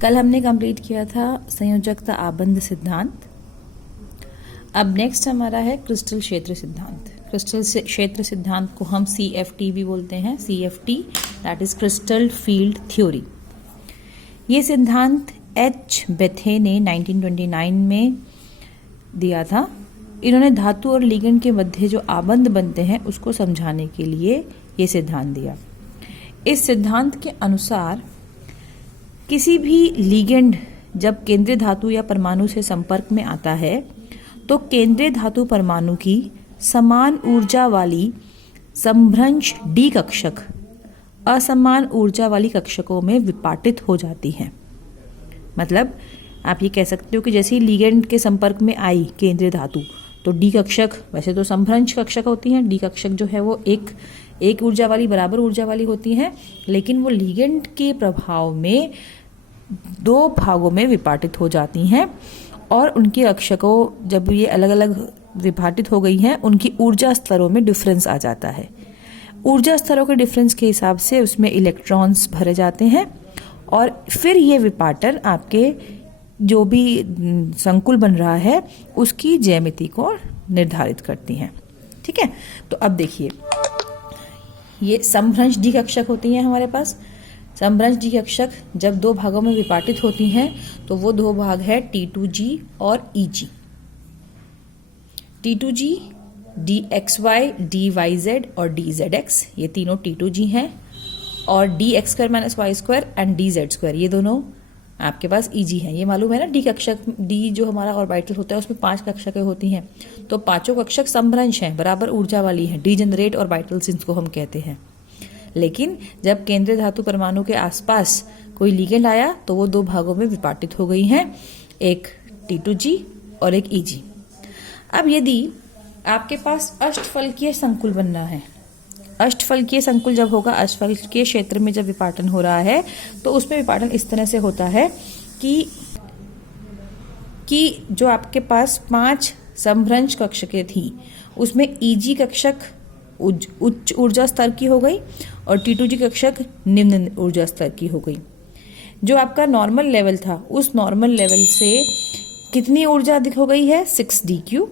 कल हमने कंप्लीट किया था संयोजकता आबंध सिद्धांत। अब नेक्स्ट हमारा है क्रिस्टल क्षेत्र सिद्धांत। क्रिस्टल क्षेत्र सिद्धांत को हम CFT भी बोलते हैं। CFT that is crystal field theory. ये सिद्धांत H. बेथे ने 1929 में दिया था। इन्होंने धातु और लिगेंड के मध्य जो आबंध बनते हैं उसको समझाने के लिए ये सिद्धांत दिया। इस सिद्धांत के अनुसार किसी भी लिगेंड जब केंद्रीय धातु या परमाणु से संपर्क में आता है तो केंद्रीय धातु परमाणु की समान ऊर्जा वाली समभ्रंश D कक्षक असमान ऊर्जा वाली कक्षकों में विपाटित हो जाती हैं। मतलब आप ये कह सकते हो कि जैसे ही लिगेंड के संपर्क में आई केंद्रीय धातु तो D कक्षक, वैसे तो समभ्रंश कक्षक होती हैं, D कक्षक जो है वो एक ऊर्जा वाली बराबर ऊर्जा वाली होती हैं, लेकिन वो लिगेंड के प्रभाव में दो भागों में विपाटित हो जाती हैं और उनके कक्षकों जब ये अलग अलग विभाजित हो गई हैं उनकी ऊर्जा स्तरों में डिफरेंस आ जाता है। ऊर्जा स्तरों के डिफरेंस के हिसाब से उसमें इलेक्ट्रॉन्स भरे जाते हैं और फिर ये विपाटन आपके जो भी संकुल बन रहा है उसकी ज्यामिति को निर्धारित करती हैं। ठीक है, तो अब देखिए ये समभ्रंश D कक्षक होती हैं हमारे पास। समभ्रंश D कक्षक जब दो भागों में विपाटित होती हैं तो वो दो भाग है T2G और EG। T2G DXY, DYZ और DZX ये तीनों T2G हैं और DX² - Y² एंड DZ² ये दोनों आपके पास EG हैं। ये मालूम है ना, D कक्षक, D जो हमारा ऑर्बिटल होता है उसमें 5 कक्षकें होती हैं, तो पांचों कक्षक समभ्रंश हैं, बराबर ऊर्जा वाली हैं, डिजेनरेट ऑर्बिटल्स इनको हम कहते हैं। लेकिन जब केंद्रीय धातु परमाणु के आसपास कोई लिगेंड आया तो वो दो भागों में विपाटित हो गई हैं, एक T2G और एक EG। अब यदि आपके पास अष्टफलकीय संकुल बनना है, अष्टफलकीय संकुल जब होगा, अष्टफलकीय क्षेत्र में जब विपाटन हो रहा है तो उसमें विपाटन इस तरह से होता है कि जो आपके पास 5 समभ्रंश कक्षकें थी उसमें EG कक्षक उच्च ऊर्जा स्तर की हो गई और T2G कक्षक निम्न ऊर्जा स्तर की हो गई। जो आपका नॉर्मल लेवल था उस नॉर्मल लेवल से कितनी ऊर्जा अधिक हो गई है 6dQ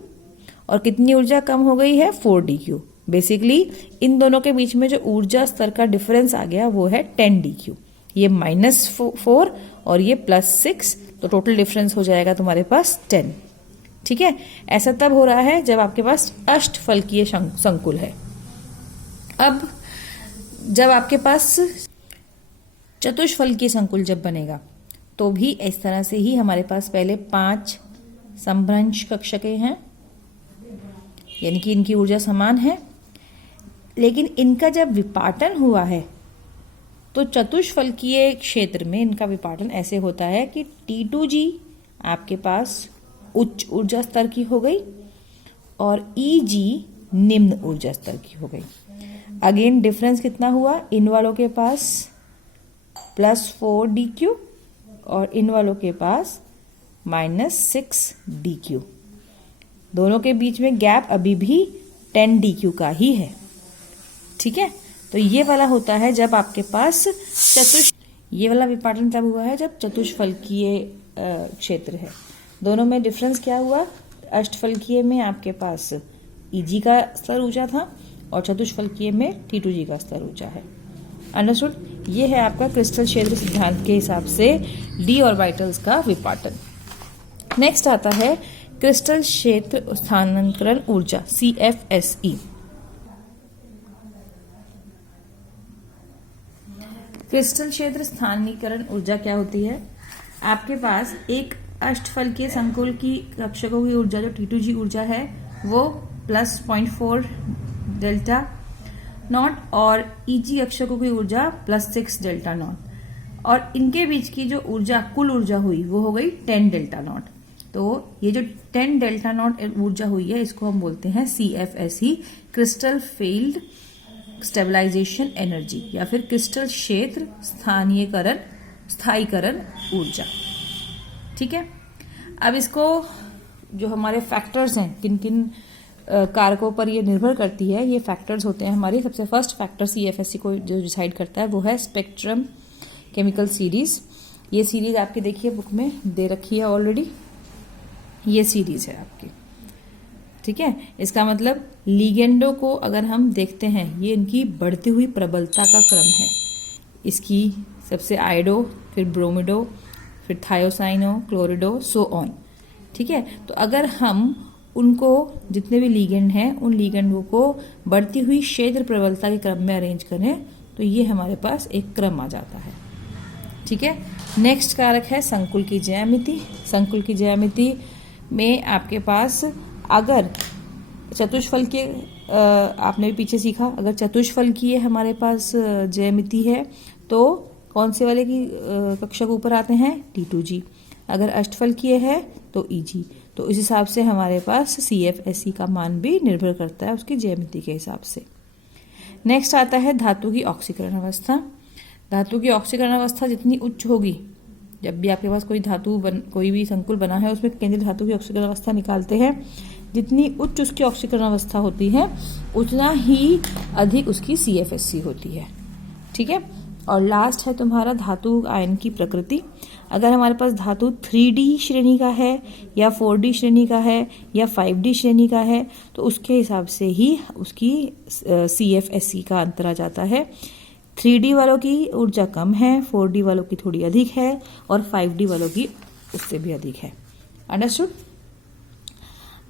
और कितनी ऊर्जा कम हो गई है 4dQ। बेसिकली इन दोनों के बीच में जो ऊर्जा स्तर का डिफरेंस आ गया वो है 10dQ। ये -4 और ये +6, तो टोटल डिफरेंस हो जाएगा तुम्हारे पास 10। ठीक है, ऐसा तब हो रहा है जब आपके पास अष्टफलकीय संकुल है। अब जब आपके पास चतुष्फलकीय संकुल जब बनेगा तो भी इस तरह से ही हमारे पास पहले 5 समभ्रंश कक्षकें हैं, यानी कि इनकी ऊर्जा समान है, लेकिन इनका जब विपाटन हुआ है तो चतुष्फलकीय क्षेत्र में इनका विपाटन ऐसे होता है कि T2G आपके पास उच्च ऊर्जा स्तर की हो गई और EG निम्न ऊर्जा स्तर की हो गई। अगेन डिफरेंस कितना हुआ, इन वालों के पास +4dQ और इन वालों के पास -6dQ। दोनों के बीच में गैप अभी भी 10dQ का ही है। ठीक है, तो ये वाला होता है जब आपके पास ये वाला विपाटन तब हुआ है जब चतुष्फलकीय क्षेत्र है। दोनों में डिफरेंस क्या हुआ, अष्टफलकीय में आपके पास EG का स्तर ऊंचा था और चतुष्फलकीय में T2G का स्तर ऊंचा है। अंडरस्टूड? ये है आपका क्रिस्टल क्षेत्र सिद्धांत के हिसाब से D ऑर्बिटल्स का विपाटन। नेक्स्ट आता है क्रिस्टल क्षेत्र स्थानांतरण ऊर्जा CFSE। क्रिस्टल क्षेत्र स्थानीकरण ऊर्जा क्या होती है, आपके पास एक अष्टफलकीय संकुल की कक्षकों की ऊर्जा जो T2G ऊर्जा है वो +0.4 डेल्टा नॉट और EG कक्षकों की ऊर्जा +6 डेल्टा नॉट और इनके बीच की जो ऊर्जा कुल ऊर्जा हुई वो हो गई 10 डेल्टा नॉट। तो ये जो 10 डेल्टा नॉट ऊर्जा हुई है इसको हम बोलते हैं CFSE, crystal field stabilisation energy या फिर क्रिस्टल क्षेत्र स्थायीकरण ऊर्जा। ठीक है, अब इसको जो हमारे फैक्टर्स हैं किन किन कारकों पर ये निर्भर करती है, ये फैक्टर्स होते हैं हमारे। सबसे फर्स्ट फैक्टर CFSE को जो डिसाइड करता है वो है स्पेक्ट्रम केमिकल सीरीज। ये सीरीज आपकी देखिए बुक में दे रखी है ऑलरेडी, ये सीरीज है आपकी, ठीक है। इसका मतलब लिगेंडो को अगर हम देखते हैं, ये इनकी बढ़ती हुई प्रबलता का क्रम है। इसकी सबसे आयोडो, फिर ब्रोमिडो, फिर थायोसाइनो, क्लोरिडो, सो ऑन, ठीक है। तो अगर हम उनको जितने भी लिगेंड हैं उन लिगेंडों को बढ़ती हुई क्षेत्र प्रबलता के क्रम में अरेंज करें तो ये हमारे पास एक क्रम आ जाता है, ठीक है। नेक्स्ट कारक है संकुल की ज्यामिति। संकुल की ज्यामिति में आपके पास अगर चतुष्फल के आपने भी पीछे सीखा, अगर चतुष्फल की हमारे पास ज्यामिति है तो कौन से वाले की कक्षा के ऊपर आते हैं, T2G। अगर अष्टफल की है तो EG। तो इस हिसाब से हमारे पास CFSE का मान भी निर्भर करता है उसकी ज्यामिति के हिसाब से। नेक्स्ट आता है धातु की ऑक्सीकरण अवस्था। धातु की ऑक्सीकरण अवस्था जितनी उच्च होगी, जब भी आपके पास कोई कोई भी संकुल बना है उसमें केंद्रीय धातु की ऑक्सीकरण अवस्था निकालते हैं, जितनी उच्च उसकी ऑक्सीकरण अवस्था होती है उतना ही अधिक उसकी CFSE होती है, ठीक है। और लास्ट है तुम्हारा धातु आयन की प्रकृति। अगर हमारे पास धातु 3D श्रेणी का है या 4D श्रेणी का है या 5D श्रेणी का है तो उसके हिसाब से ही उसकी CFSE का अंतर आ जाता है। 3D वालों की ऊर्जा कम है, 4D वालों की थोड़ी अधिक है और 5D वालों की उससे भी अधिक है। अंडरस्टूड।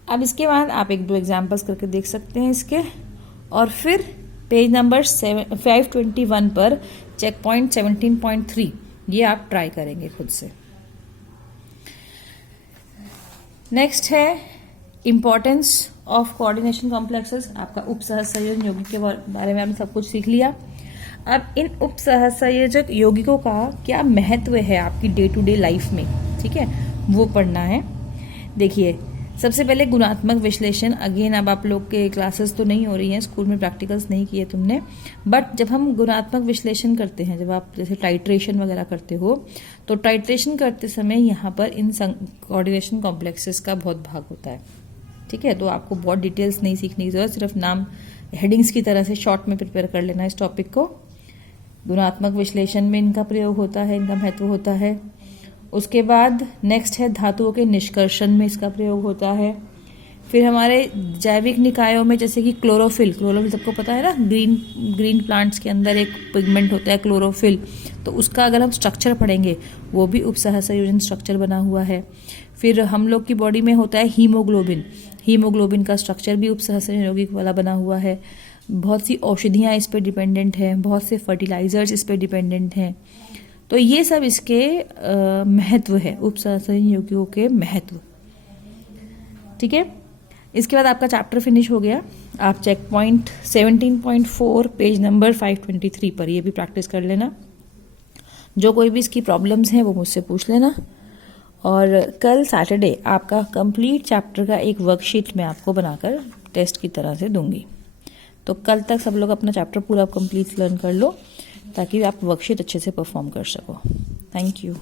अब इसके बाद आप एक दो एग्जाम्पल्स करके देख सकते हैं इसके, और फिर पेज नंबर 521 पर चेक पॉइंट 17.3 ये आप ट्राई करेंगे खुद से। नेक्स्ट है इंपॉर्टेंस ऑफ कोऑर्डिनेशन कॉम्प्लेक्सेस। आपका उप सहसंयोजक यौगिक के बारे में आपने सब कुछ सीख लिया। अब इन उप सहसंयोजक यौगिकों का क्या महत्व है आपकी डे टू डे लाइफ में, ठीक है, वो पढ़ना है। देखिए सबसे पहले गुणात्मक विश्लेषण। अगेन अब आप लोग के क्लासेस तो नहीं हो रही हैं, स्कूल में प्रैक्टिकल्स नहीं किए तुमने, बट जब हम गुणात्मक विश्लेषण करते हैं, जब आप जैसे टाइट्रेशन वगैरह करते हो तो टाइट्रेशन करते समय यहाँ पर इन कोऑर्डिनेशन कॉम्प्लेक्सेस का बहुत भाग होता है, ठीक है। तो आपको बहुत डिटेल्स नहीं सीखने की जरूरत, सिर्फ नाम हेडिंग्स की तरह से शॉर्ट में प्रिपेयर कर लेना इस टॉपिक को। गुणात्मक विश्लेषण में इनका प्रयोग होता है, इनका महत्व होता है। उसके बाद नेक्स्ट है धातुओं के निष्कर्षण में इसका प्रयोग होता है। फिर हमारे जैविक निकायों में जैसे कि क्लोरोफिल सबको पता है ना, ग्रीन प्लांट्स के अंदर एक पिगमेंट होता है क्लोरोफिल, तो उसका अगर हम स्ट्रक्चर पढ़ेंगे वो भी उपसहसंयोजन स्ट्रक्चर बना हुआ है। फिर हम लोग की बॉडी में होता है हीमोग्लोबिन का स्ट्रक्चर भी उपसहसंयोजन यौगिक वाला बना हुआ है। बहुत सी औषधियाँ इस पर डिपेंडेंट हैं, बहुत से फर्टिलाइजर्स इस पर डिपेंडेंट हैं। तो ये सब इसके महत्व है, उपसहसंयोजन यौगिकों के महत्व, ठीक है। इसके बाद आपका चैप्टर फिनिश हो गया। आप चेक पॉइंट 17.4 पेज नंबर 523 पर ये भी प्रैक्टिस कर लेना। जो कोई भी इसकी प्रॉब्लम्स हैं वो मुझसे पूछ लेना। और कल सैटरडे आपका कंप्लीट चैप्टर का एक वर्कशीट मैं आपको बनाकर टेस्ट की तरह से दूंगी। तो कल तक सब लोग अपना चैप्टर पूरा कंप्लीट लर्न कर लो ताकि आप वर्कशीट अच्छे से परफॉर्म कर सको। Thank you.